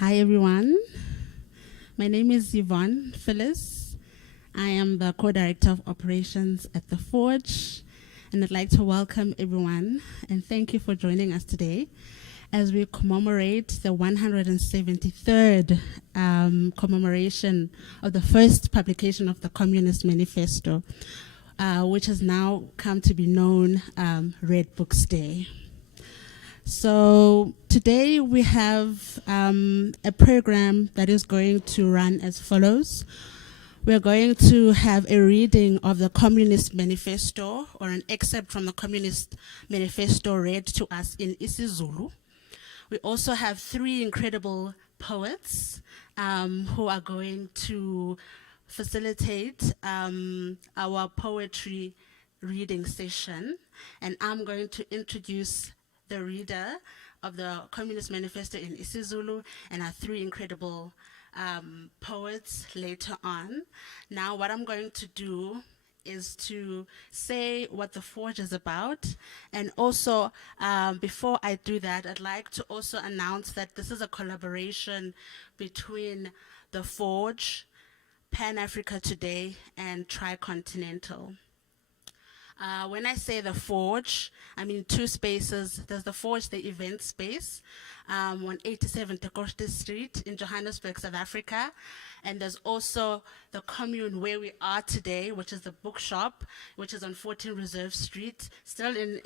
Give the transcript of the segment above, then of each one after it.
Hi everyone, my name is Yvonne Phyllis. I am the co-director of operations at The Forge, and I'd like to welcome everyone and thank you for joining us today as we commemorate the 173rd commemoration of the first publication of the Communist Manifesto, which has now come to be known Red Books Day. So today we have a program that is going to run as follows. We're going to have a reading of the Communist Manifesto, or an excerpt from the Communist Manifesto read to us in isiZulu. We also have three incredible poets who are going to facilitate our poetry reading session. And I'm going to introduce the reader of the Communist Manifesto in isiZulu and our three incredible poets later on. Now what I'm going to do is to say what the Forge is about, and also before I do that, I'd like to also announce that this is a collaboration between the Forge, Pan Africa Today, and Tricontinental. When I say the Forge, I mean two spaces. There's the Forge, the event space, on 87 Tekoste Street in Johannesburg, South Africa. And there's also the commune where we are today, which is the bookshop, which is on 14 Reserve Street, still in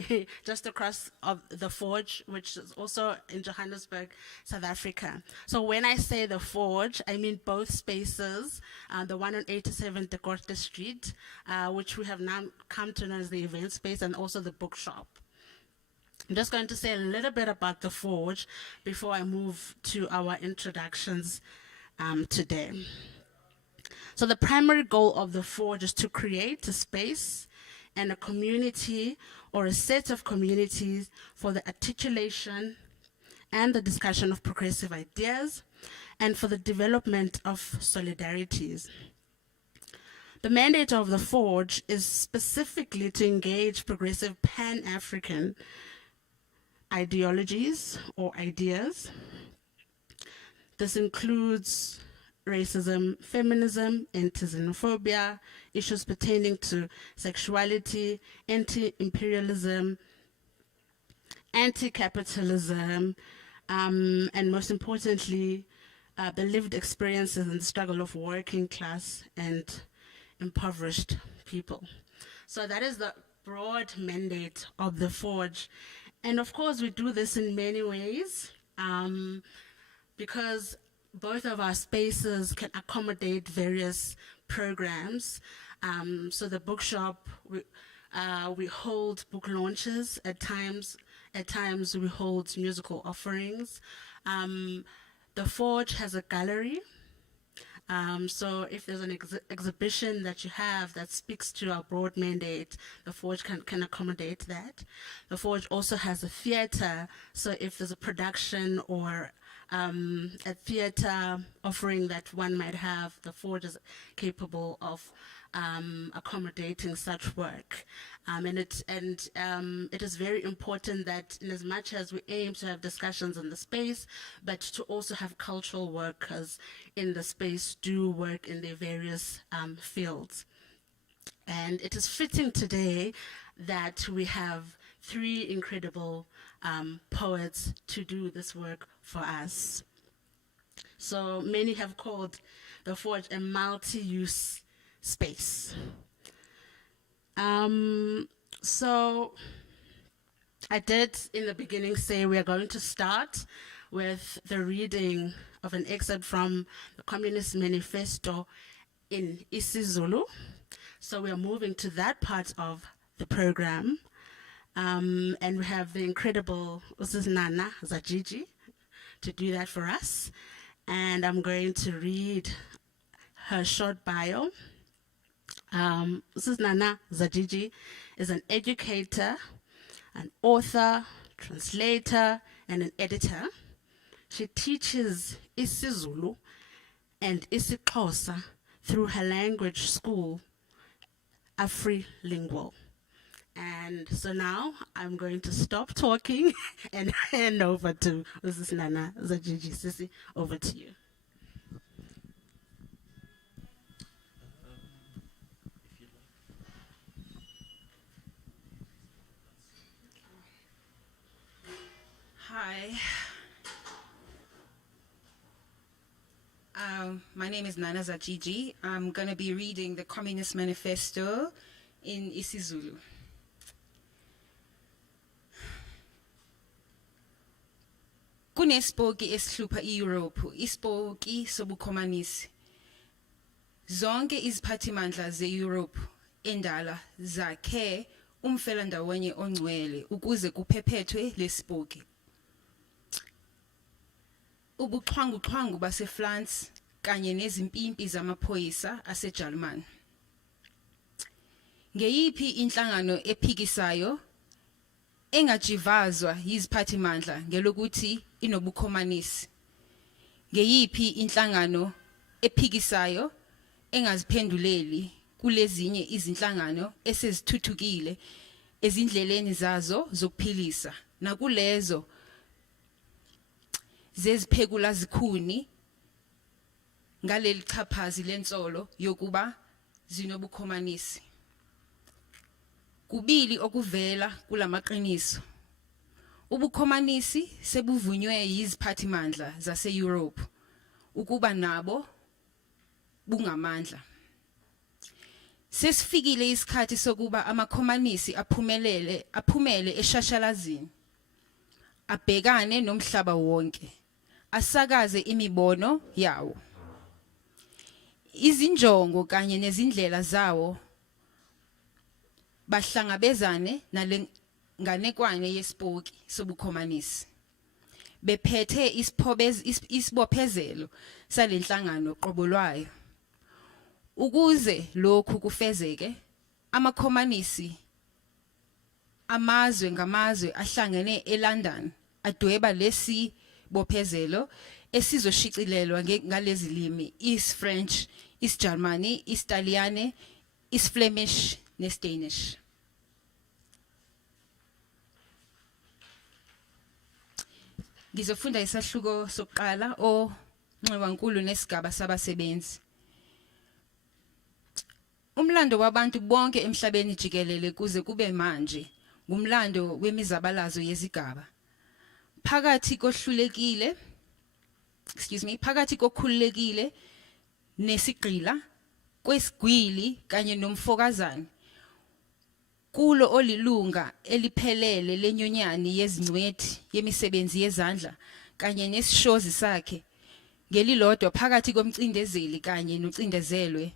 just across of the Forge, which is also in Johannesburg, South Africa. So when I say the Forge, I mean both spaces, the one on 87 Tekoste Street, which we have now come to know as the event space, and also the bookshop. I'm just going to say a little bit about the Forge before I move to our introductions today. So the primary goal of the Forge is to create a space and a community, or a set of communities, for the articulation and the discussion of progressive ideas and for the development of solidarities. The mandate of the Forge is specifically to engage progressive Pan-African ideologies or ideas. This includes racism, feminism, anti-xenophobia, issues pertaining to sexuality, anti-imperialism, anti-capitalism, and most importantly, the lived experiences and struggle of working class and impoverished people. So that is the broad mandate of the Forge. And of course, we do this in many ways because both of our spaces can accommodate various programs. So the bookshop, we hold book launches at times. At times we hold musical offerings. The Forge has a gallery. So if there's an exhibition that you have that speaks to our broad mandate, the Forge can accommodate that. The Forge also has a theater, so if there's a production or a theater offering that one might have, the Forge is capable of accommodating such work. And it is very important that, in as much as we aim to have discussions in the space, but to also have cultural workers in the space do work in their various fields. And it is fitting today that we have three incredible poets to do this work for us. So many have called the Forge a multi-use space. So I did in the beginning say we are going to start with the reading of an excerpt from the Communist Manifesto in isiZulu. So we are moving to that part of the program. And we have the incredible Zajiji to do that for us. And I'm going to read her short bio. Zajiji is an educator, an author, translator, and an editor. She teaches isiZulu and isiXhosa through her language school, AfriLingual. And And so now I'm going to stop talking and hand over to Mrs. Nana Zajiji. Sisi, over to you. Hi. My name is Nana Zajiji. I'm going to be reading the Communist Manifesto in isiZulu. Kunespoki esihlupha iEurope, ispoki sobukhomanisi. Zonke iziphathimandla zeEurope endala zakhe umfelandawonye ongcwele ukuze kuphephethwe lespoki. Ubuxhwanguxhwangu baseFrance kanye nezimpimpi zamaphoyisa aseJalimani. Ngeyiphi inhlangano ephikisayo engajivazwa yiziphathimandla ngelokuthi inobukhomanisi? Ngeyiphi inhlangano ephikisayo engaziphenduleli kulezinye izinhlangano esezithuthukile ezindleleni zazo zokuphilisa nakulezo zeziphekula zikhuni ngaleli chaphazi lensolo yokuba zinobukhomanisi? Kubili okuvela kulamaqiniso. Ubukhomanisi sebuvunywe yiziphathimandla zase-Europe ukuba nabo bungamandla. Sesifikile isikhathi sokuba amakhomanisi aphumele eshashalazini, abhekane nomhlaba wonke, asakaze imibono yawo, izinjongo kanye nezindlela zawo, bahlangabezane nale nganekwane yespoki sobukhomanisi, bephethe isibophezelo salenhlangano qobolwayo. Ukuze lokhu kufezeke, amakhomanisi amazwe ngamazwe ahlangene eLondon adweba lesi bophezelo esizoshicilelwa ngalezi limi: French, Germany, Italiane, Flemish neDanish. Ngizofunda isahluko sokuqala onxiwankulu nesigaba sabasebenzi. Umlando wabantu bonke emhlabeni jikelele kuze kube manje ngumlando wemizabalazo yezigaba. Phakathi kokhululekile nesigqila, kwesigwili kanye nomfokazane, kulo olilunga eliphelele lenyonyani yezingcwethi yemisebenzi yezandla kanye nesishozi sakhe, ngelilodwa phakathi komcindezeli kanye nocindezelwe,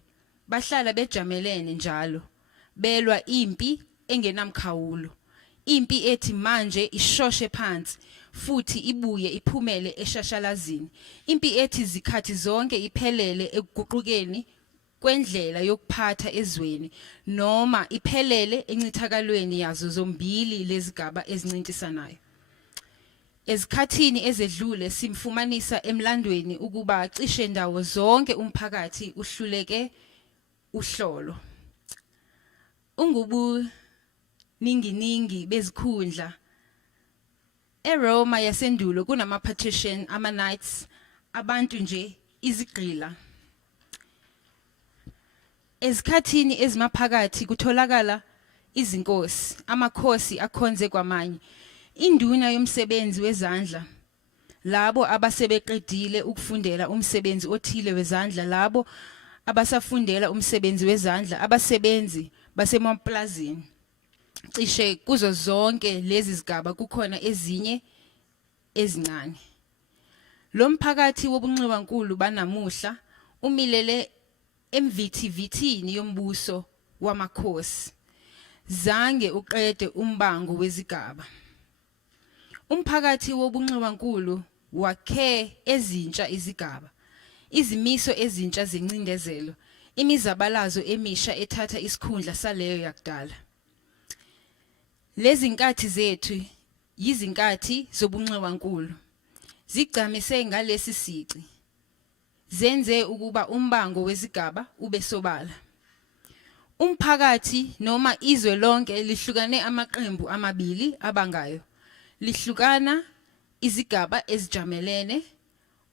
bahlala bejamelene njalo, belwa impi engenamkhawulo, impi ethi manje ishoshe phansi futhi ibuye iphumele eshashalazini, impi ethi zikhathi zonke iphelele ekuguqukeni kwendlela yokuphatha ezweni noma iphelele encithakalweni yazo zombili lezigaba ezincintisanayo. Ezikhathini ezedlule simfumanisa emlandweni ukuba cishe ndawo zonke umphakathi uhluleke uhlolo. Ningi bezikhundla. ERoma yasendulo kunama-patrician, ama-knights, abantu nje izigqila. Ezikhathini ezimaphakathi kutholakala izinkosi, amakhosi akhonze kwamanye, induna yomsebenzi wezandla, labo abasebeqedile ukufundela umsebenzi othile wezandla, labo abasafundela umsebenzi wezandla, abasebenzi basemapulazini. Cishe kuzo zonke lezi zigaba kukhona ezinye ezincane. Lo mphakathi wobunxiwankulu banamuhla umilele emvithivithini yombuso wamakhosi, zange uqede umbango wezigaba. Umphakathi wobunxiwankulu wakhe ezintsha izigaba, izimiso ezintsha zencindezelo, imizabalazo emisha ethatha isikhundla saleyo yakudala. Lezi nkathi zethu yizinkathi zobunxiwankulu, zigcamise ngalesi sici, zenze ukuba umbango wezigaba ube sobala. Umphakathi noma izwe lonke lihlukane amaqembu amabili abangayo. Lihlukana izigaba ezijamelene,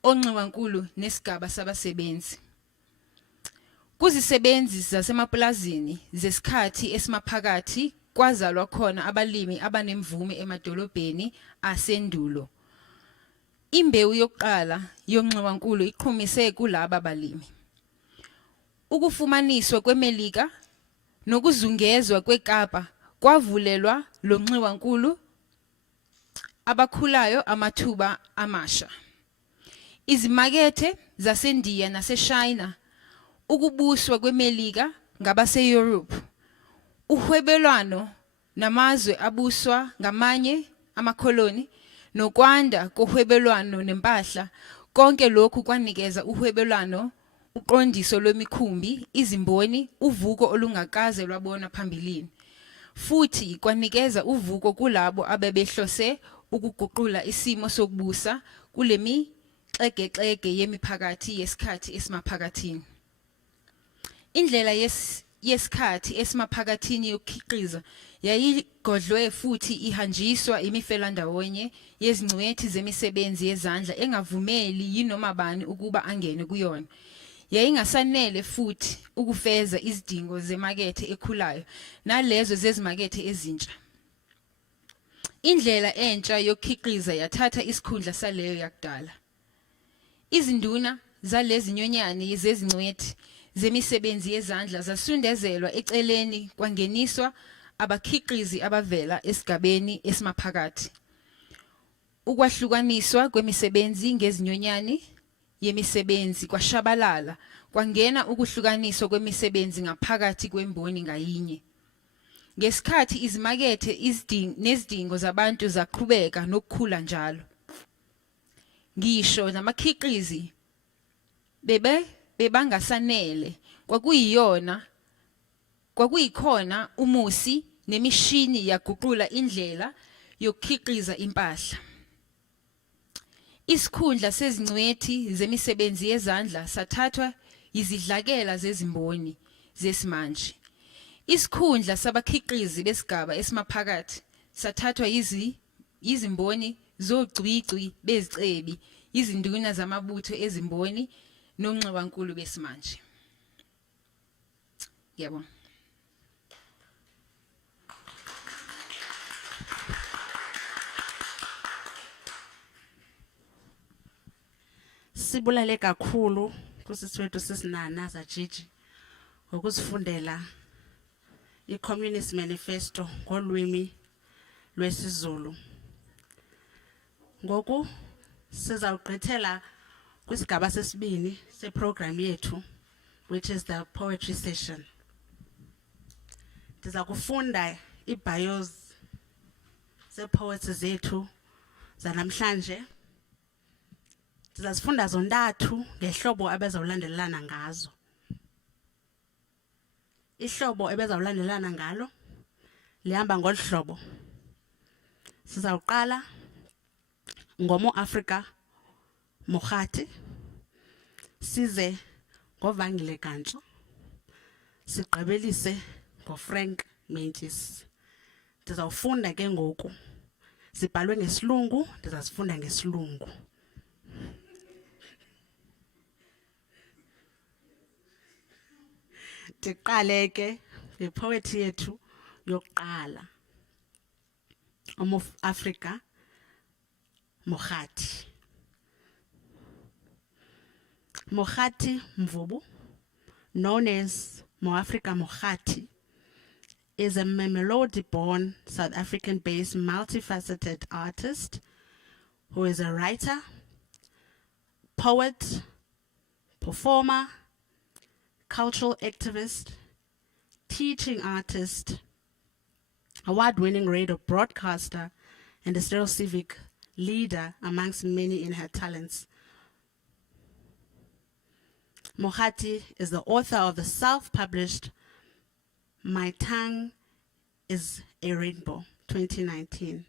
onxiwankulu nesigaba sabasebenzi. Kuzisebenzi zasemaplazini zesikhathi esimaphakathi kwazalwa khona abalimi abanemvume emadolobheni asendulo. Imbewu yokuqala yonxiwankulu iqhumise kulaba balimi. Ukufumaniswa kweMelika nokuzungezwa kweKapa kwavulelwa lo nxiwankulu abakhulayo amathuba amasha. Izimakethe zaseNdiya naseShayina, ukubuswa kweMelika ngabase-Europe, uhwebelwano namazwe abuswa ngamanye amakholoni, nokwanda kohwebelwano nempahla, konke lokhu kwanikeza uhwebelwano uqondiso lwemikhumbi, izimboni, uvuko olungakaze lwabona phambilini. Futhi kwanikeza uvuko kulabo abebehlose ukuguqula isimo sokubusa kulemi xegexege yemiphakathi yesikhathi esimaphakathini. Indlela yesikhathi esimaphakathini yokukhiqiza yayigodlwe futhi ihanjiswa imifelandawonye yezingcwethi zemisebenzi yezandla engavumeli yinoma bani ukuba angene kuyona. Yayingasanele futhi ukufeza izidingo zemakethe ekhulayo nalezo zezimakethe ezintsha. Indlela entsha yokukhiqiza yathatha isikhundla saleyo yakudala. Izinduna zalezi nyonyane zezingcwethi zemisebenzi yezandla zasundezelwa eceleni kwangeniswa abakhiqizi abavela esigabeni esimaphakathi. Ukwahlukaniswa kwemisebenzi ngezinyonyane yemisebenzi kwashabalala, kwangena ukuhlukaniswa kwemisebenzi ngaphakathi kwemboni ngayinye. Ngesikhathi izimakethe nezidingo zabantu zaqhubeka nokukhula njalo. Ngisho namakhiqizi bebangasanele, kwakuyikhona umusi nemishini yaguqula indlela yokukhiqiza impahla. Isikhundla sezingcwethi zemisebenzi yezandla sathathwa yizidlakela zezimboni zesimanje. Isikhundla sabakhiqizi besigaba esimaphakathi sathathwa yizimboni zogcwigcwi bezicebi, izinduna zamabutho ezimboni nonxiwankulu besimanje. Ngiyabonga. Sibulale kakhulu kusiswethu sisinana Zajiji ngokusifundela i-Communist Manifesto ngolwimi lwesiZulu. Ngoku sizawugqithela kwisigaba sesibini seprogram yethu, which is the poetry session. Ndiza kufunda i-bios ze-poets zethu zanamhlanje. Sizazifunda zontathu ngehlobo ebezawulandelana ngazo. Ihlobo ebezawulandelana ngalo lihamba ngolu hlobo. Sizawuqala ngomo-Afrika Mokgati, size ngoVangile Kantso, sigqibelise ngoFrank Menkes. Ndizawufunda ke ngoku. Zibhalwe ngesilungu, ndizazifunda ngesilungu. Ndiqale ke ngepoetry yethu yokuqala. Africa Mokgati. Mokgati Mvubu, known as Mo-Africa Mokgati, is a Mamelodi-born South African-based multifaceted artist who is a writer, poet, performer, cultural activist, teaching artist, award-winning radio broadcaster, and a stereo civic leader amongst many in her talents. Mokgati is the author of the self-published My Tongue is a Rainbow, 2019,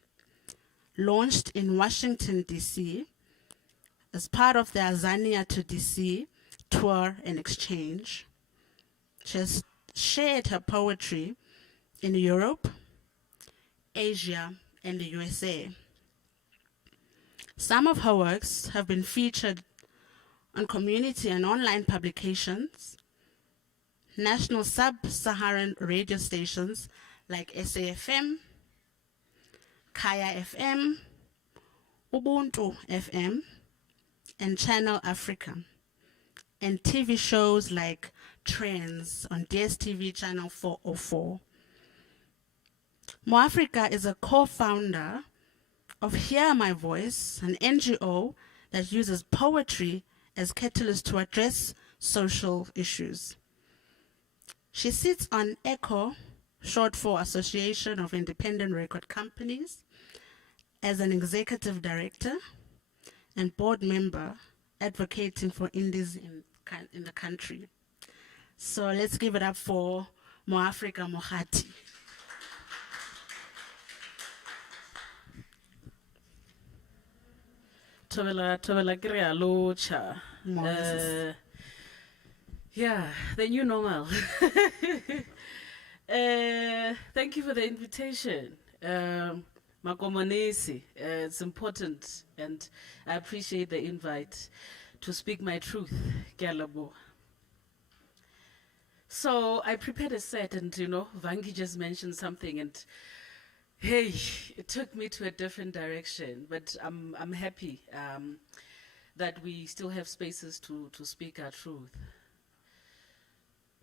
launched in Washington, D.C. as part of the Azania to D.C. tour and exchange. She has shared her poetry in Europe, Asia, and the USA. Some of her works have been featured on community and online publications, national sub-Saharan radio stations like SAFM, Kaya FM, Ubuntu FM, and Channel Africa, and TV shows like Trends on DSTV Channel 404. Mo Africa is a co-founder of Hear My Voice, an NGO that uses poetry as catalyst to address social issues. She sits on ECHO, short for Association of Independent Record Companies, as an executive director and board member advocating for indies in the country. So let's give it up for Mo Africa Mohati. Tobela Krialo Cha. Yeah, the new normal. Thank you for the invitation. Makomonesi, it's important, and I appreciate the invite to speak my truth, Galabo. So I prepared a set, and Vangi just mentioned something, and hey, it took me to a different direction, but I'm happy that we still have spaces to speak our truth.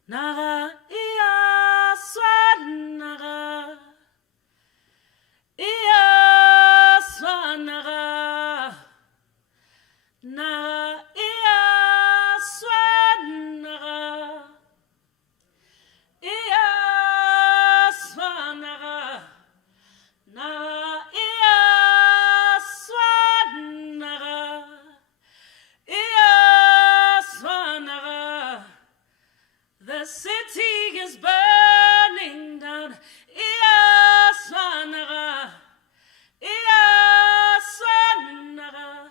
Naga iya swanaga iya swanaga naga iya swanaga iya swanaga naga iya swanaga iya swanaga. The city is burning down. Iya swanaga, iya swanaga,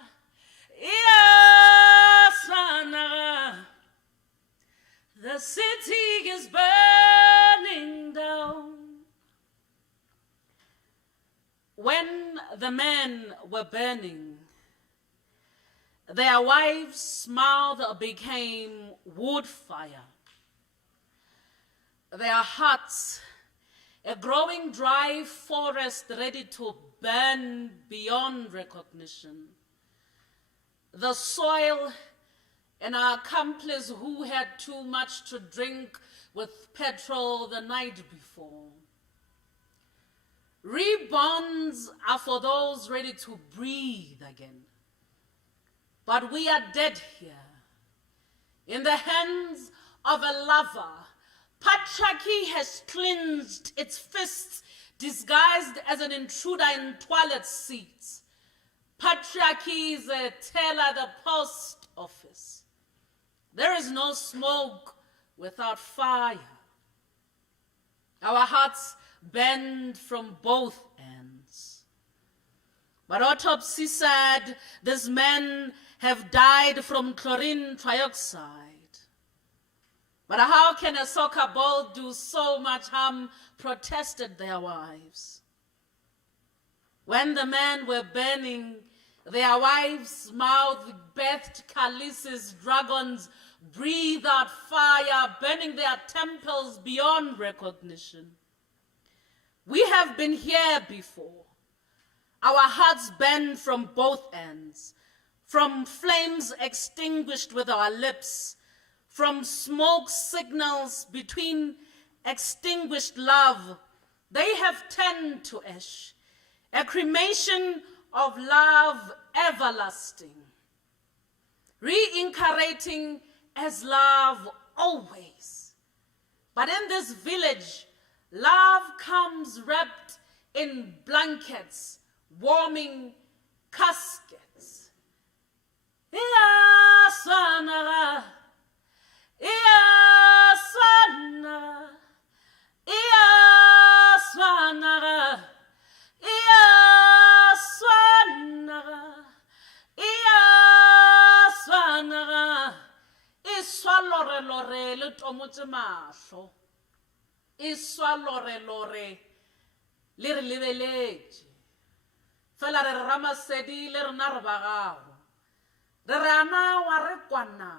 iya swanaga. The city is burning down. When the men were burning, their wives' mouth became wood fire. Their hearts, a growing dry forest ready to burn beyond recognition. The soil, an accomplice who had too much to drink with petrol the night before. Reborns are for those ready to breathe again. But we are dead here, in the hands of a lover. Patriarchy has clenched its fists, disguised as an intruder in toilet seats. Patriarchy is a teller at the post office. There is no smoke without fire. Our hearts bend from both ends. But autopsy said these men have died from chlorine trioxide. But how can a soccer ball do so much harm, protested their wives. When the men were burning, their wives' mouth bathed Khaleesi's dragons, breathed out fire, burning their temples beyond recognition. We have been here before. Our hearts bend from both ends, from flames extinguished with our lips, from smoke signals between extinguished love. They have turned to ash, a cremation of love everlasting, reincarnating as love always. But in this village, love comes wrapped in blankets, warming caskets. Iya swana, iya swana, iya swana, iya swana, iya swana. Iswalore lore le tomotse mahlo. iswa lore le re lebeletše fela re ramasedi le rena re bagago re rana wa re kwana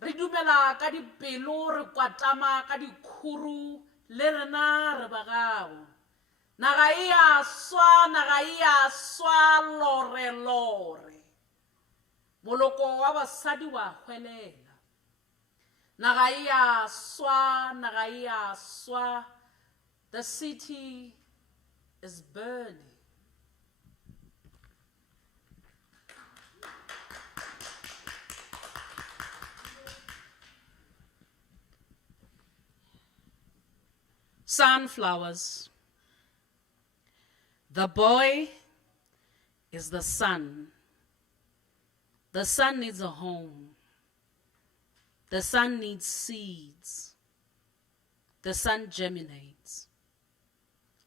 re dumela ka dipelo re kwatama ka dikhuru le rena re bagago naga e a swa lore moloko wa basadi wa hwelela naga e a swa the city is burning. Sunflowers. The boy is the sun. The sun needs a home. The sun needs seeds. The sun germinates.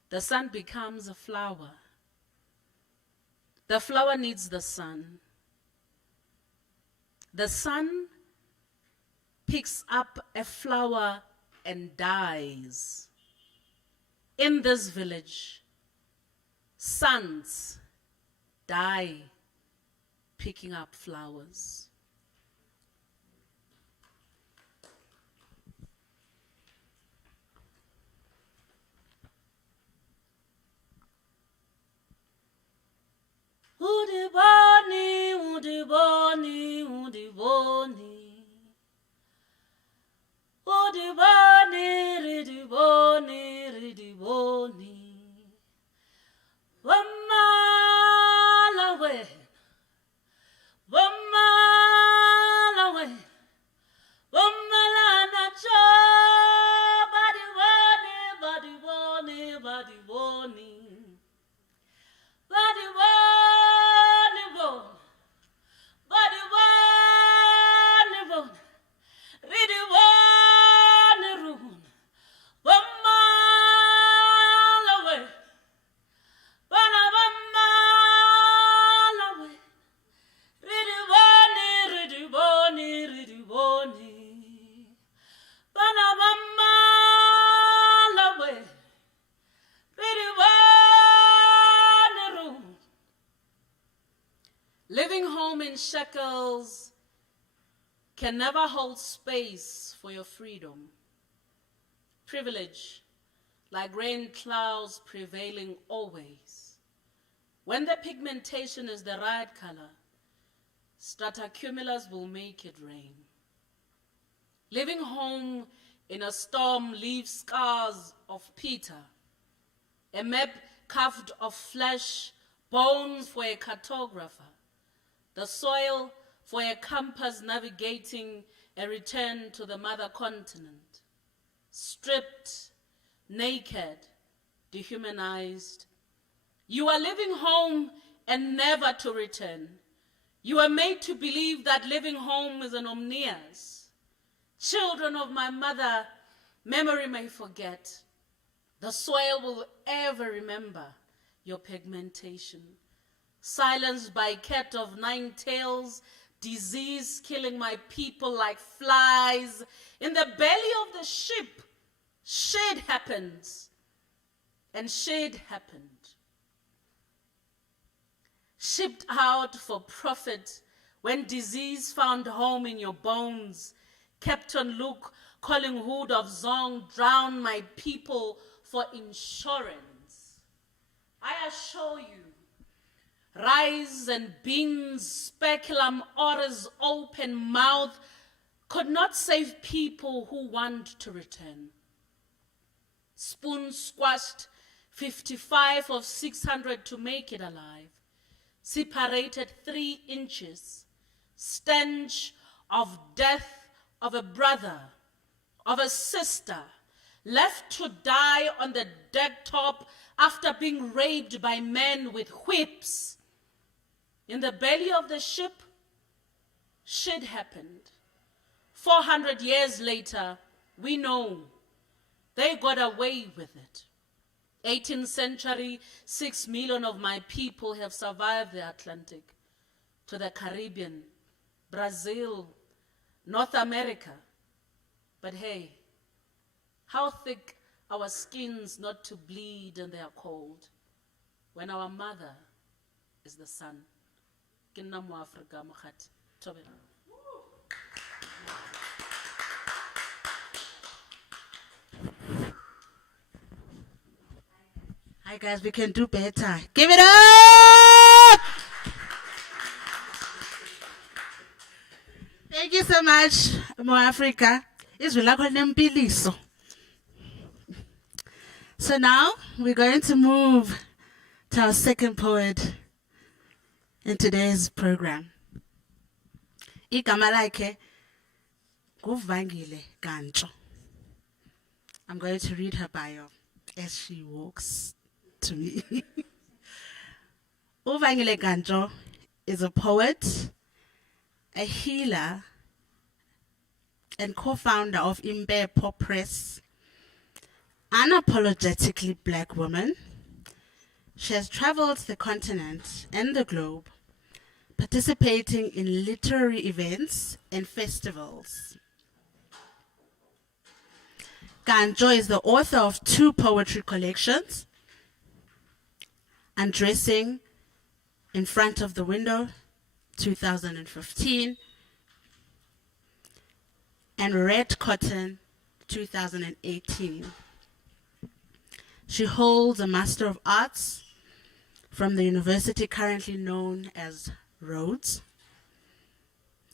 The sun becomes a flower. The flower needs the sun. The sun picks up a flower and dies. In this village, suns die picking up flowers. Udiboni, udiboni, udiboni. Udiboni, ridiboni, ridiboni. Wamalawe, wamalawe, wamalana cho. Badiboni, badiboni, badiboni. Badiboni, bon. Badiboni, bon. Ridiboni, run. Wamalawe. Bana wamalawe. Ridiboni, ridiboni, ridiboni. Bana wamalawe. Ridiboni, run. Living home in shekels can never hold space for your freedom. Privilege, like rain clouds prevailing always. When the pigmentation is the right color, stratocumulus will make it rain. Living home in a storm leaves scars of Peter, a map carved of flesh, bones for a cartographer, the soil for a compass navigating a return to the mother continent. Stripped, naked, dehumanized. You are living home and never to return. You are made to believe that living home is an omnias. Children of my mother, memory may forget. The soil will ever remember your pigmentation. Silenced by cat of 9 tails, disease killing my people like flies. In the belly of the ship, shade happens. And shade happened. Shipped out for profit when disease found home in your bones. Captain Luke, calling Hood of Zong, drown my people for insurance. I assure you, rice and beans, speculum, oars, open mouth could not save people who want to return. Spoon squashed 55 of 600 to make it alive. Separated 3 inches. Stench of death of a brother, of a sister, left to die on the deck top after being raped by men with whips. In the belly of the ship, shit happened. 400 years later, we know they got away with it. 18th century, 6 million of my people have survived the Atlantic to the Caribbean, Brazil, North America. But hey, How thick our skins not to bleed and they are cold, when our mother is the sun. Ke nna mo-Afrika mokgadi. Thobela. Hi guys, we can do better. Give it up! Thank you so much, Mo-Afrika. So now we're going to move to our second poet in today's program. Igama lakhe nguVangile Gantsho. I'm going to read her bio as she walks to me. uVangile Gantsho is a poet, a healer, and co-founder of Impepo Press, unapologetically black woman. She has traveled the continent and the globe, participating in literary events and festivals. Gantsho is the author of 2 poetry collections, Undressing in Front of the Window, 2015, and Red Cotton, 2018. She holds a Master of Arts from the university currently known as Rhodes,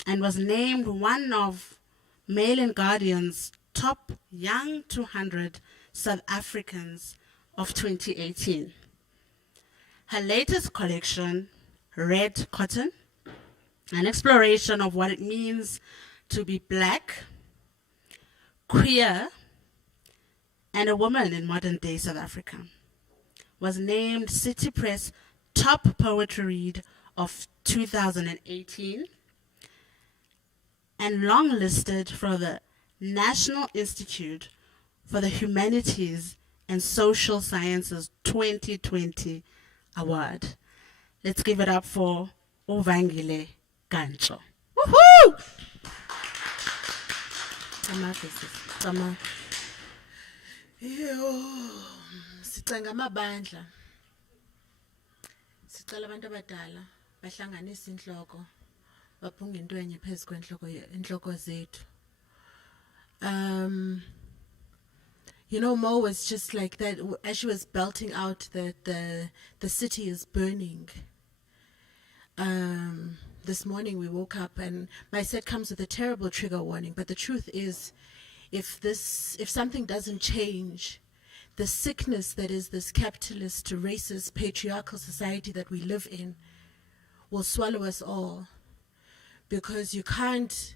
and was named one of Mail and Guardian's top young 200 South Africans of 2018. Her latest collection, Red Cotton, an exploration of what it means to be black, queer, and a woman in modern-day South Africa, was named City Press Top Poetry Read of 2018 and longlisted for the National Institute for the Humanities and Social Sciences 2020 award. Let's give it up for uVangile Gantsho. Woohoo! Sicela amabandla. Sicela abantu abadala bahlanganise inhloko baphunga into enye phezu kwenhloko zethu. You know, Mo was just like that as she was belting out that the city is burning. This morning we woke up and my set comes with a terrible trigger warning, but the truth is, if something doesn't change, the sickness that is this capitalist, racist, patriarchal society that we live in will swallow us all. Because you can't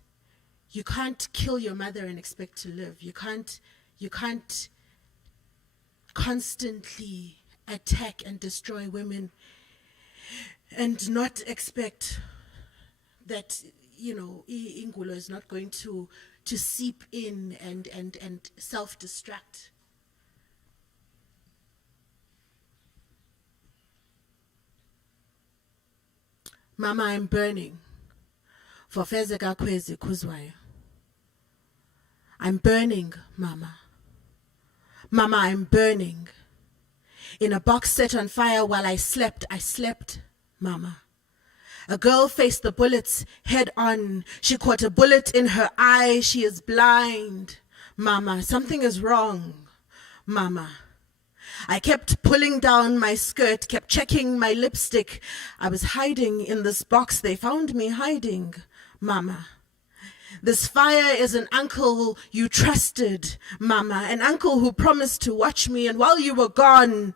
kill your mother and expect to live. You can't constantly attack and destroy women and not expect that, you know, Ingulo is not going to seep in and self-destruct. Mama, I'm burning. For Fezeka Kwezi Kuzwayo. I'm burning, Mama. Mama, I'm burning. In a box set on fire while I slept, Mama. A girl faced the bullets head on. She caught a bullet in her eye. She is blind. Mama, something is wrong. Mama. I kept pulling down my skirt, kept checking my lipstick. I was hiding in this box. They found me hiding. Mama. This fire is an uncle you trusted, Mama. An uncle who promised to watch me. And while you were gone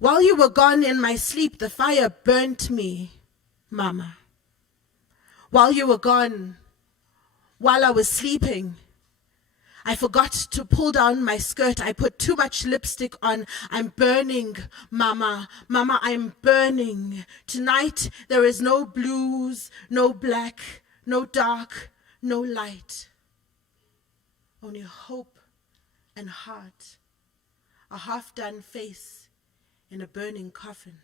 in my sleep, the fire burnt me, Mama. While you were gone, while I was sleeping, I forgot to pull down my skirt. I put too much lipstick on. I'm burning, Mama. Mama, I'm burning. Tonight, there is no blues, no black, no dark, no light. Only hope and heart. A half-done face in a burning coffin.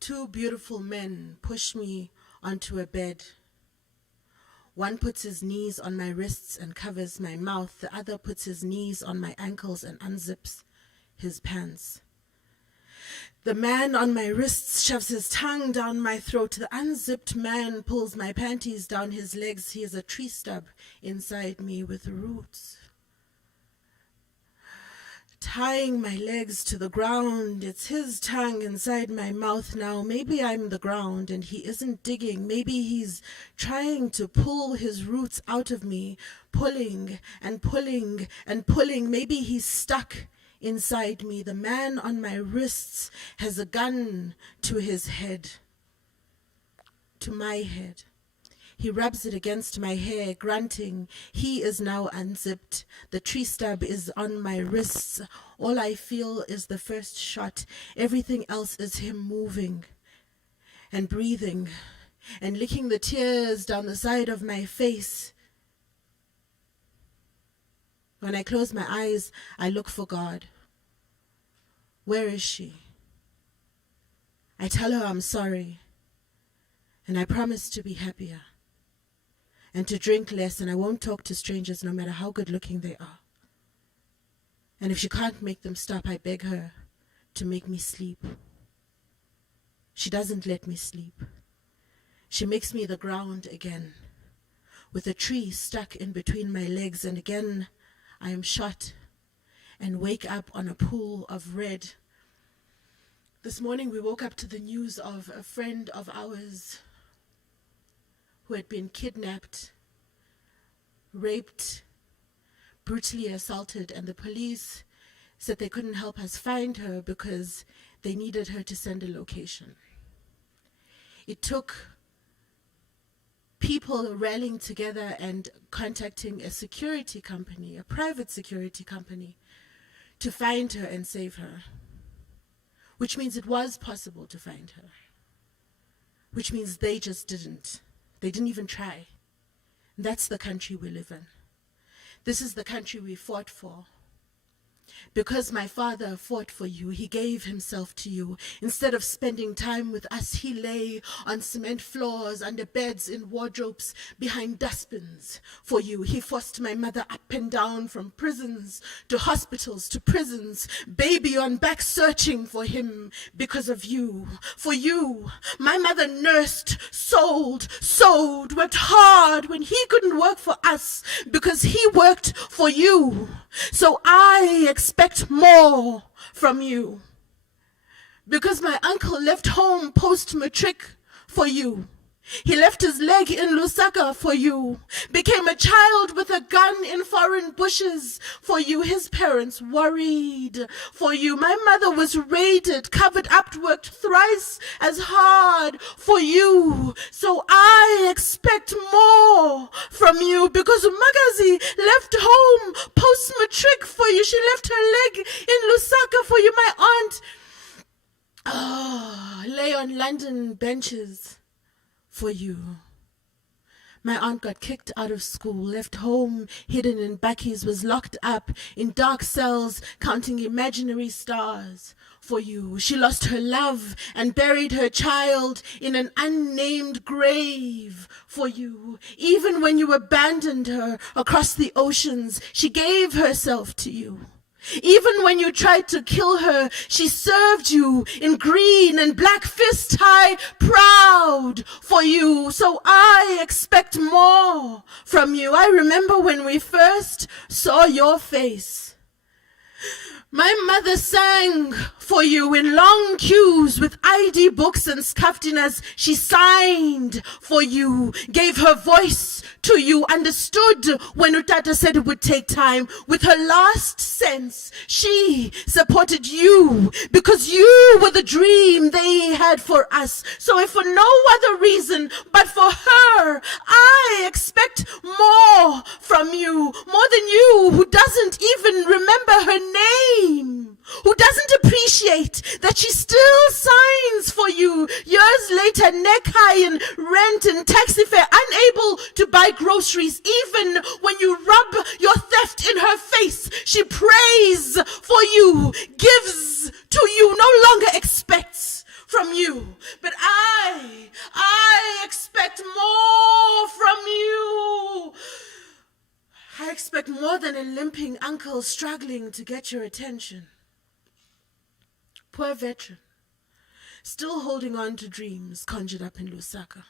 2 beautiful men push me onto a bed. One puts his knees on my wrists and covers my mouth. The other puts his knees on my ankles and unzips his pants. The man on my wrists shoves his tongue down my throat. The unzipped man pulls my panties down his legs. He is a tree stub inside me with roots. Tying my legs to the ground, it's his tongue inside my mouth now. Maybe I'm the ground and he isn't digging. Maybe he's trying to pull his roots out of me, pulling and pulling and pulling. Maybe he's stuck inside me. The man on my wrists has a gun to his head, to my head. He rubs it against my hair, grunting. He is now unzipped. The tree stub is on my wrists. All I feel is the first shot. Everything else is him moving and breathing and licking the tears down the side of my face. When I close my eyes, I look for God. Where is she? I tell her I'm sorry, and I promise to be happier and to drink less, and I won't talk to strangers no matter how good looking they are. And if she can't make them stop, I beg her to make me sleep. She doesn't let me sleep. She makes me the ground again, with a tree stuck in between my legs, and again I am shot and wake up on a pool of red. This morning we woke up to the news of a friend of ours who had been kidnapped, raped, brutally assaulted, and the police said they couldn't help us find her because they needed her to send a location. It took people rallying together and contacting a security company, a private security company, to find her and save her, which means it was possible to find her, which means they just didn't. They didn't even try. That's the country we live in. This is the country we fought for. Because my father fought for you, he gave himself to you. Instead of spending time with us, he lay on cement floors, under beds, in wardrobes, behind dustbins for you. He forced my mother up and down from prisons to hospitals to prisons, baby on back searching for him because of you. For you, my mother nursed, sold, sewed, worked hard when he couldn't work for us because he worked for you. So I expect more from you. Because my uncle left home post-matric for you. He left his leg in Lusaka for you. Became a child with a gun in foreign bushes for you. His parents worried for you. My mother was raided, covered up, worked thrice as hard for you. So I expect more from you because Magazi left home post-matric for you. She left her leg in Lusaka for you. My aunt lay on London benches for you. My aunt got kicked out of school, left home, hidden in bakkies, was locked up in dark cells, counting imaginary stars for you. She lost her love and buried her child in an unnamed grave for you. Even when you abandoned her across the oceans, she gave herself to you. Even when you tried to kill her, she served you in green and black fist high, proud for you. So I expect more from you. I remember when we first saw your face. My mother sang for you in long queues with ID books and skaftinas. She signed for you, gave her voice to you, understood when Utata said it would take time. With her last cents, she supported you because you were the dream they had for us. So if for no other reason but for her, I expect more from you, more than you, who doesn't even remember her name, who doesn't appreciate that she still signs for you years later, neck high in rent and taxi fare, unable to buy groceries. Even when you rub your theft in her face, she prays for you, gives to you, no longer expects from you, but I expect more from you. I expect more than a limping uncle struggling to get your attention. Poor veteran, still holding on to dreams conjured up in Lusaka.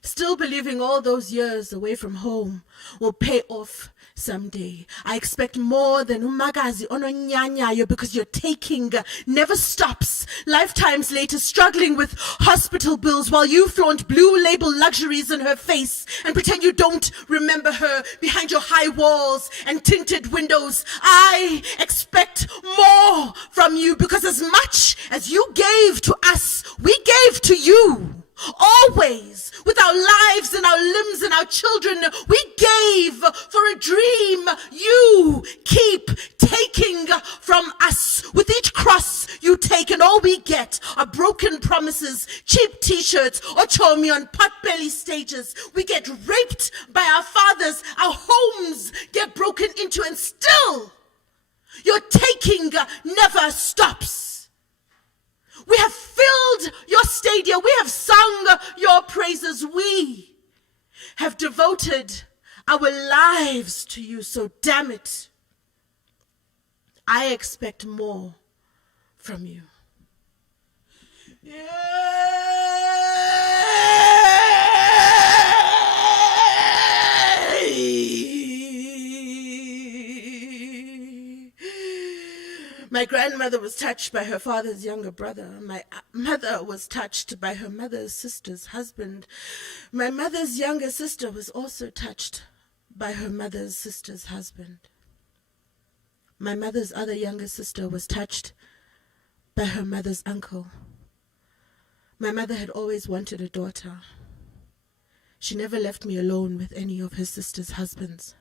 Still believing all those years away from home will pay off someday. I expect more than umagazi ononyanyayo because your taking never stops. Lifetimes later, struggling with hospital bills while you flaunt blue label luxuries in her face and pretend you don't remember her behind your high walls and tinted windows. I expect more from you because as much as you gave to us, we gave to you. Always, with our lives and our limbs and our children, we gave for a dream you keep taking from us. With each cross you take and all we get are broken promises, cheap t-shirts, or chomi on pot-belly stages. We get raped by our fathers, our homes get broken into, and still your taking never stops. We have filled your stadia. We have sung your praises. We have devoted our lives to you. So damn it, I expect more from you. My grandmother was touched by her father's younger brother. My mother was touched by her mother's sister's husband. My mother's younger sister was also touched by her mother's sister's husband. My mother's other younger sister was touched by her mother's uncle. My mother had always wanted a daughter. She never left me alone with any of her sister's husbands.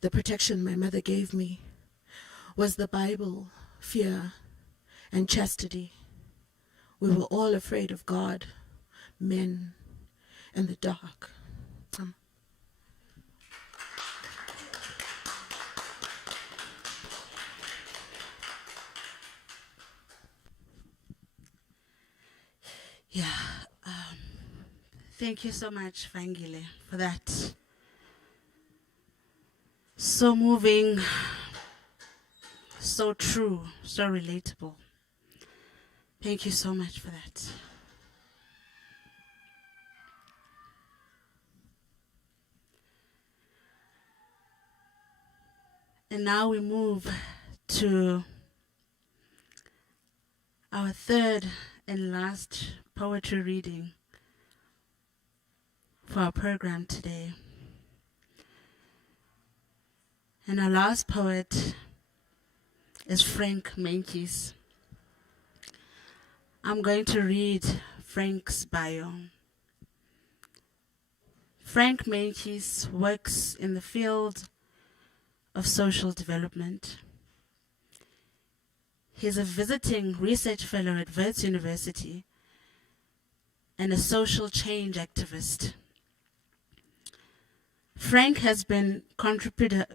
The protection my mother gave me was the Bible, fear, and chastity. We were all afraid of God, men, and the dark. Thank you so much, Vangile, for that. So moving, so true, so relatable. Thank you so much for that. And now we move to our third and last poetry reading for our program today. And our last poet is Frank Menkes. I'm going to read Frank's bio. Frank Menkes works in the field of social development. He's a visiting research fellow at Wits University and a social change activist. Frank has been contributor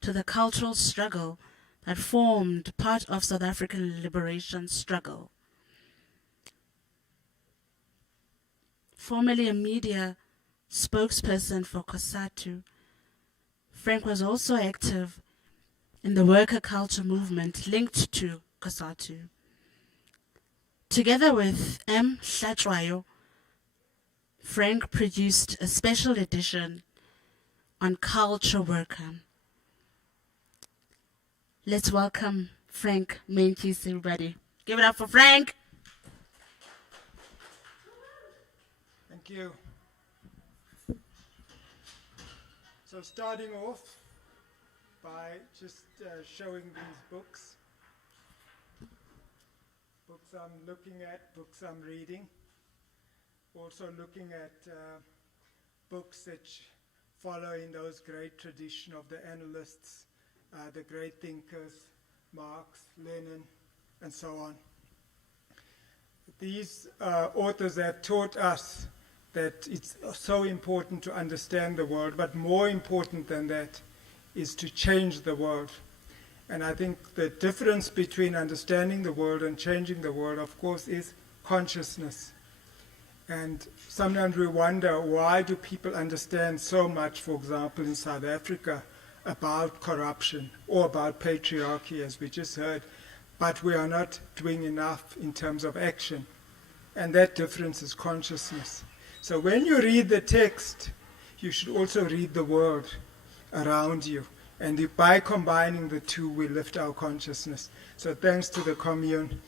to the cultural struggle that formed part of South African liberation struggle. Formerly a media spokesperson for COSATU, Frank was also active in the worker culture movement linked to COSATU. Together with M. Hlatshwayo, Frank produced a special edition on culture worker. Let's welcome Frank Menkes, everybody. Give it up for Frank. Thank you. So starting off by just showing these books. Books I'm looking at, books I'm reading. Also looking at books that follow in those great tradition of the analysts, the great thinkers, Marx, Lenin, and so on. These authors have taught us that it's so important to understand the world, but more important than that is to change the world. And I think the difference between understanding the world and changing the world, of course, is consciousness. And sometimes we wonder, why do people understand so much, for example, in South Africa, about corruption or about patriarchy, as we just heard, but we are not doing enough in terms of action. And that difference is consciousness. So when you read the text, you should also read the world around you. And by combining the two, we lift our consciousness. So thanks to the commune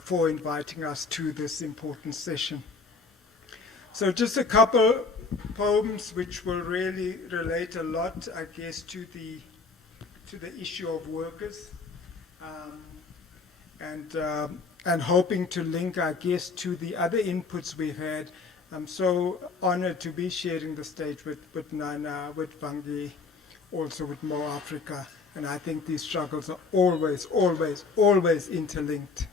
for inviting us to this important session. So just a couple poems which will really relate a lot, I guess, to the issue of workers, and hoping to link, I guess, to the other inputs we've had. I'm so honored to be sharing the stage with Nana, with Vangi, also with More Africa, and I think these struggles are always, always, always interlinked.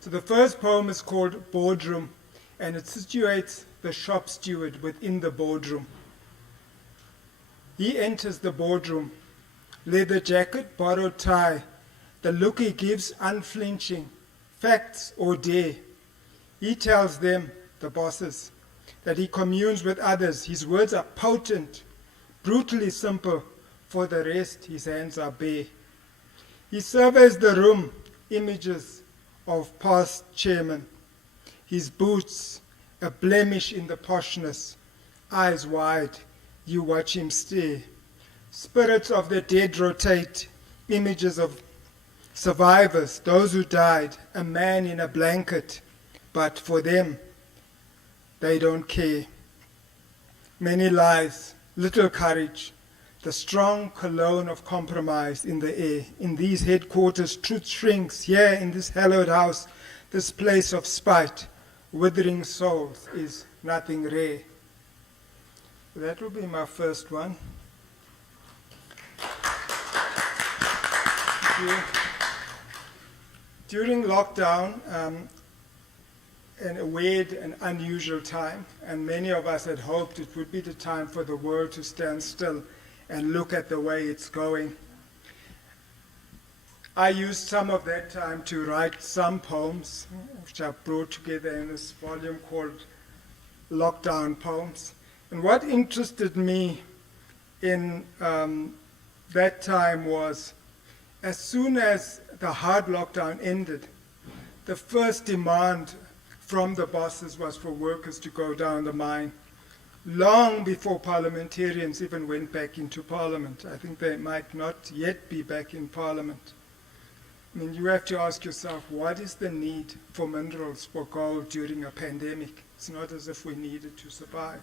So the first poem is called Boardroom, and it situates the shop steward within the boardroom. He enters the boardroom, leather jacket, borrowed tie, the look he gives unflinching, facts or dare. He tells them, the bosses, that he communes with others. His words are potent, brutally simple. For the rest, his hands are bare. He surveys the room, images of past chairmen. His boots, a blemish in the poshness, eyes wide, you watch him stare. Spirits of the dead rotate, images of survivors, those who died, a man in a blanket, but for them, they don't care. Many lies, little courage, the strong cologne of compromise in the air. In these headquarters, truth shrinks. Here in this hallowed house, this place of spite, withering souls is nothing rare. That will be my first one. During lockdown, in a weird and unusual time, and many of us had hoped it would be the time for the world to stand still and look at the way it's going. I used some of that time to write some poems, which I brought together in this volume called Lockdown Poems. And what interested me in that time was, as soon as the hard lockdown ended, the first demand from the bosses was for workers to go down the mine, long before parliamentarians even went back into parliament. I think they might not yet be back in parliament. I mean, you have to ask yourself, what is the need for minerals, for gold during a pandemic? It's not as if we need it to survive,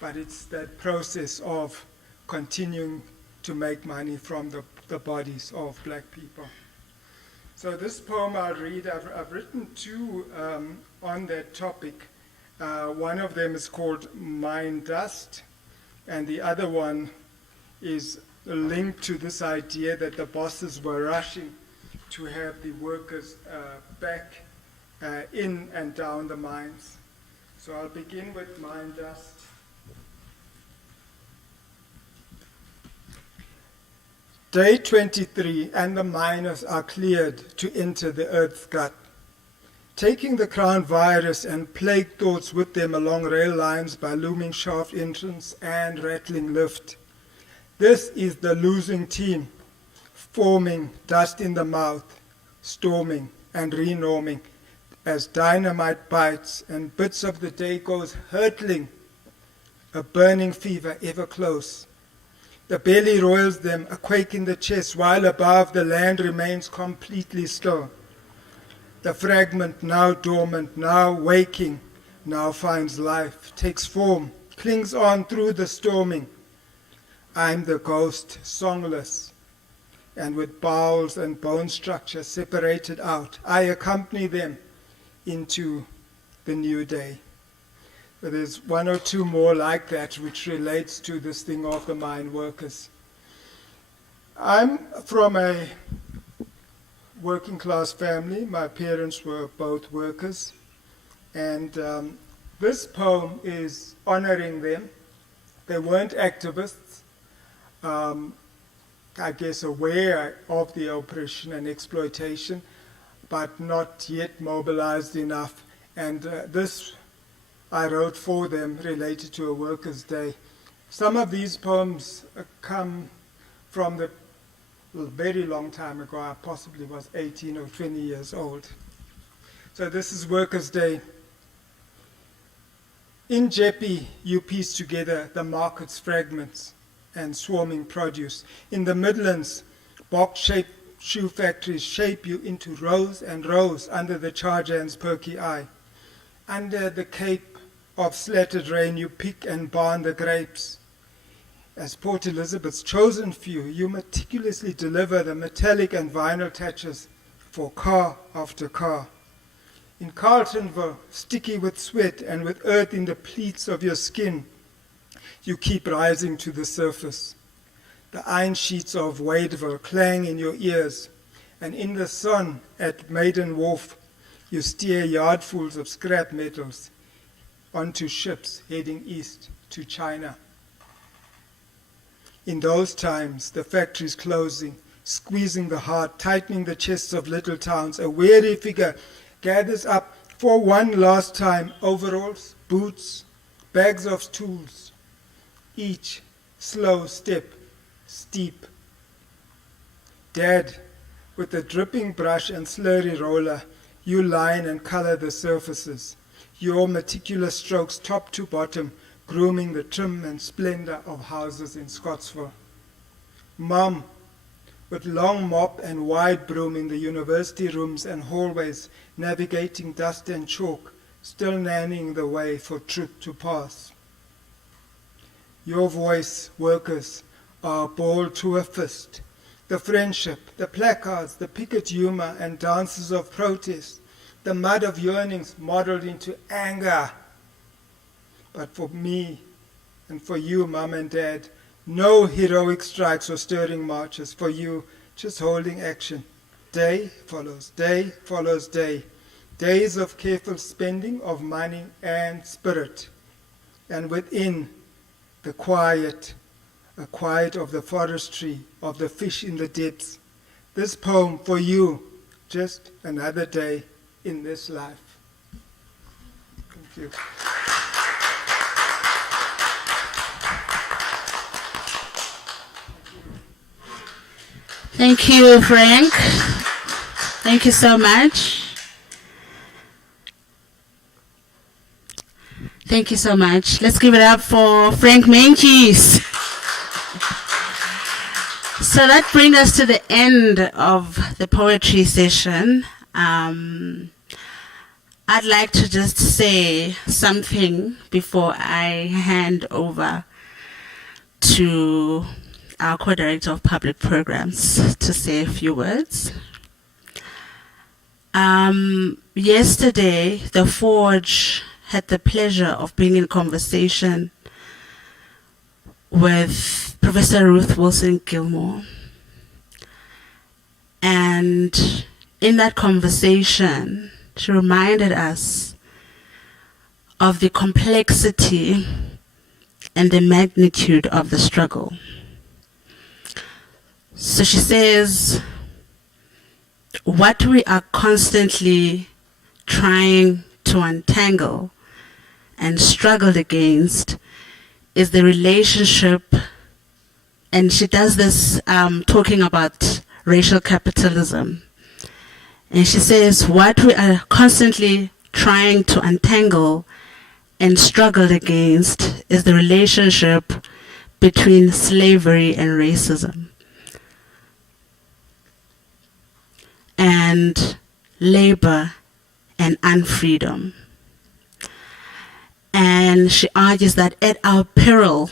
but it's that process of continuing to make money from the bodies of black people. So this poem I'll read, I've written two on that topic. One of them is called Mine Dust, and the other one is linked to this idea that the bosses were rushing to have the workers back in and down the mines. So I'll begin with Mine Dust. Day 23, and the miners are cleared to enter the earth's gut, taking the crown virus and plague thoughts with them along rail lines by looming shaft entrance and rattling lift. This is the losing team, forming, dust in the mouth, storming and renorming as dynamite bites and bits of the day goes hurtling, a burning fever ever close. The belly roils them, a quake in the chest, while above the land remains completely still. The fragment, now dormant, now waking, now finds life, takes form, clings on through the storming. I'm the ghost, songless, and with bowels and bone structure separated out, I accompany them into the new day. But there's one or two more like that which relates to this thing of the mine workers. I'm from a working class family. My parents were both workers. And this poem is honoring them. They weren't activists. I guess, aware of the oppression and exploitation, but not yet mobilized enough. And this I wrote for them, related to a Workers' Day. Some of these poems come from the very long time ago. I possibly was 18 or 20 years old. So this is Workers' Day. In Jeppe, you piece together the market's fragments and swarming produce. In the Midlands, box-shaped shoe factories shape you into rows and rows under the chargehand's perky eye. Under the cape of slatted rain, you pick and barn the grapes. As Port Elizabeth's chosen few, you meticulously deliver the metallic and vinyl touches for car after car. In Carltonville, sticky with sweat and with earth in the pleats of your skin, you keep rising to the surface. The iron sheets of Wadeville clang in your ears, and in the sun at Maiden Wharf, you steer yardfuls of scrap metals onto ships heading east to China. In those times, the factories closing, squeezing the heart, tightening the chests of little towns, a weary figure gathers up for one last time overalls, boots, bags of tools, each slow step, steep. Dad, with a dripping brush and slurry roller, you line and color the surfaces, your meticulous strokes top to bottom, grooming the trim and splendor of houses in Scottsville. Mom, with long mop and wide broom in the university rooms and hallways, navigating dust and chalk, still nannying the way for truth to pass. Your voice, workers, are a ball to a fist. The friendship, the placards, the picket humor and dances of protest, the mud of yearnings modeled into anger. But for me and for you, Mom and Dad, no heroic strikes or stirring marches. For you, just holding action. Day follows day follows day. Days of careful spending of money and spirit. And within the quiet, a quiet of the forestry, of the fish in the depths. This poem for you, just another day in this life. Thank you. Thank you, Frank. Thank you so much. Thank you so much. Let's give it up for Frank Menkes. So that brings us to the end of the poetry session. I'd like to just say something before I hand over to our co-director of public programs to say a few words. Yesterday, the Forge had the pleasure of being in conversation with Professor Ruth Wilson Gilmore. And in that conversation, she reminded us of the complexity and the magnitude of the struggle. So she says, what we are constantly trying to untangle and struggle against is the relationship, and she does this talking about racial capitalism. And she says, what we are constantly trying to untangle and struggle against is the relationship between slavery and racism, and labor and unfreedom. And she argues that at our peril,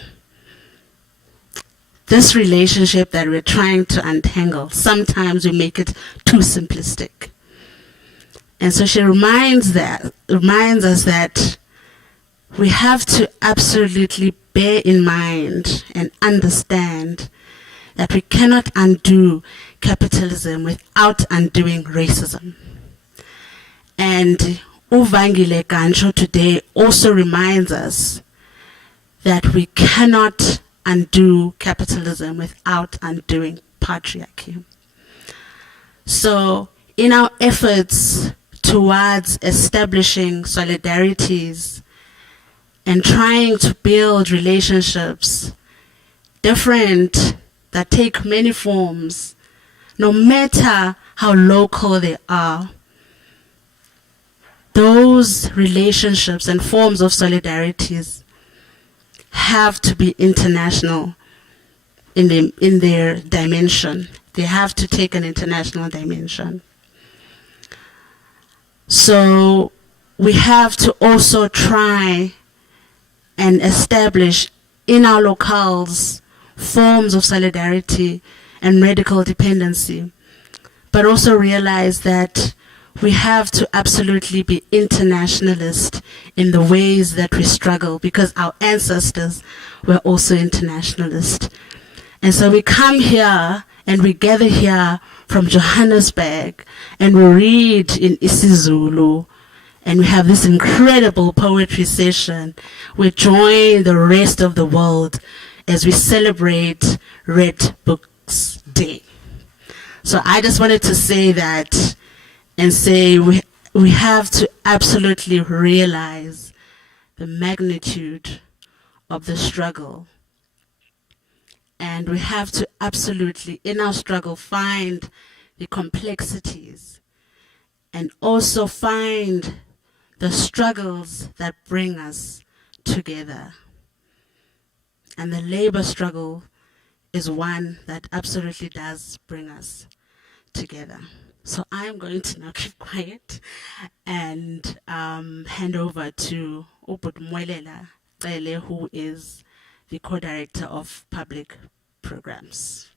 this relationship that we're trying to untangle, sometimes we make it too simplistic. And so she reminds us that we have to absolutely bear in mind and understand that we cannot undo capitalism without undoing racism. And Uvangile Gancho today also reminds us that we cannot undo capitalism without undoing patriarchy. So in our efforts towards establishing solidarities and trying to build relationships different that take many forms, no matter how local they are, those relationships and forms of solidarities have to be international in their dimension. They have to take an international dimension. So we have to also try and establish in our locales forms of solidarity and radical dependency, but also realize that we have to absolutely be internationalist in the ways that we struggle, because our ancestors were also internationalist. And so we come here and we gather here from Johannesburg and we read in isiZulu, and we have this incredible poetry session. We join the rest of the world as we celebrate Red Books Day. So I just wanted to say that and say we have to absolutely realize the magnitude of the struggle. And we have to absolutely, in our struggle, find the complexities and also find the struggles that bring us together. And the labor struggle is one that absolutely does bring us together. So I'm going to now keep quiet and hand over to Ubudmwelela Bele, who is the co-director of public programs.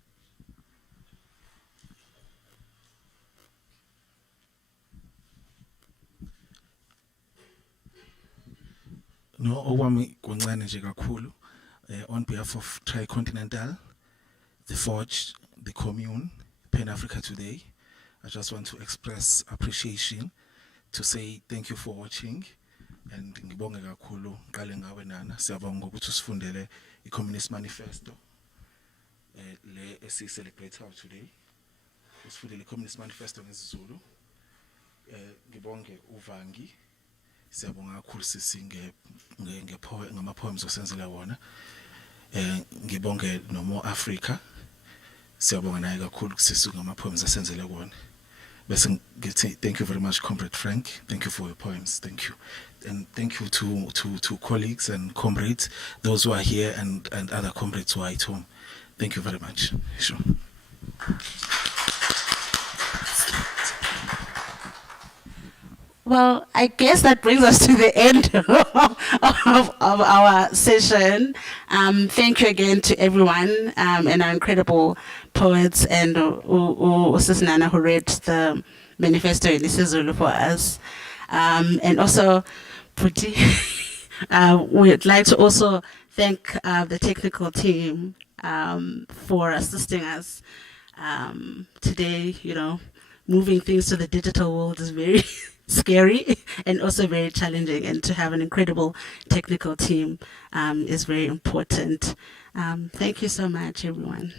No, owami kuncane nje kakhulu. On behalf of Tricontinental, the Forge, the Commune, Pan Africa Today, I just want to express appreciation, to say thank you for watching, and ngibonge kakhulu ngale ngawe nana siyabonga ukuthi usifundele i-Communist Manifesto le esi-celebrate today. Usifundele i-Communist Manifesto ngesiZulu. Ngibonge uVangi, siyabonga kakhulu sisi ngama-poems osenzela wona. Ngibonge no More Africa, siyabonga naye kakhulu sisi ngama-poems asenzele wona. Thank you very much, Comrade Frank. Thank you for your poems. Thank you. And thank you to colleagues and comrades, those who are here and other comrades who are at home. Thank you very much. Sure. Well, I guess that brings us to the end of our session. Thank you again to everyone and our incredible poets and Sis Nana who read the manifesto in isiZulu for us. And also, Puti, we'd like to also thank the technical team for assisting us today. You know, moving things to the digital world is very scary and also very challenging, and to have an incredible technical team is very important. Thank you so much, everyone.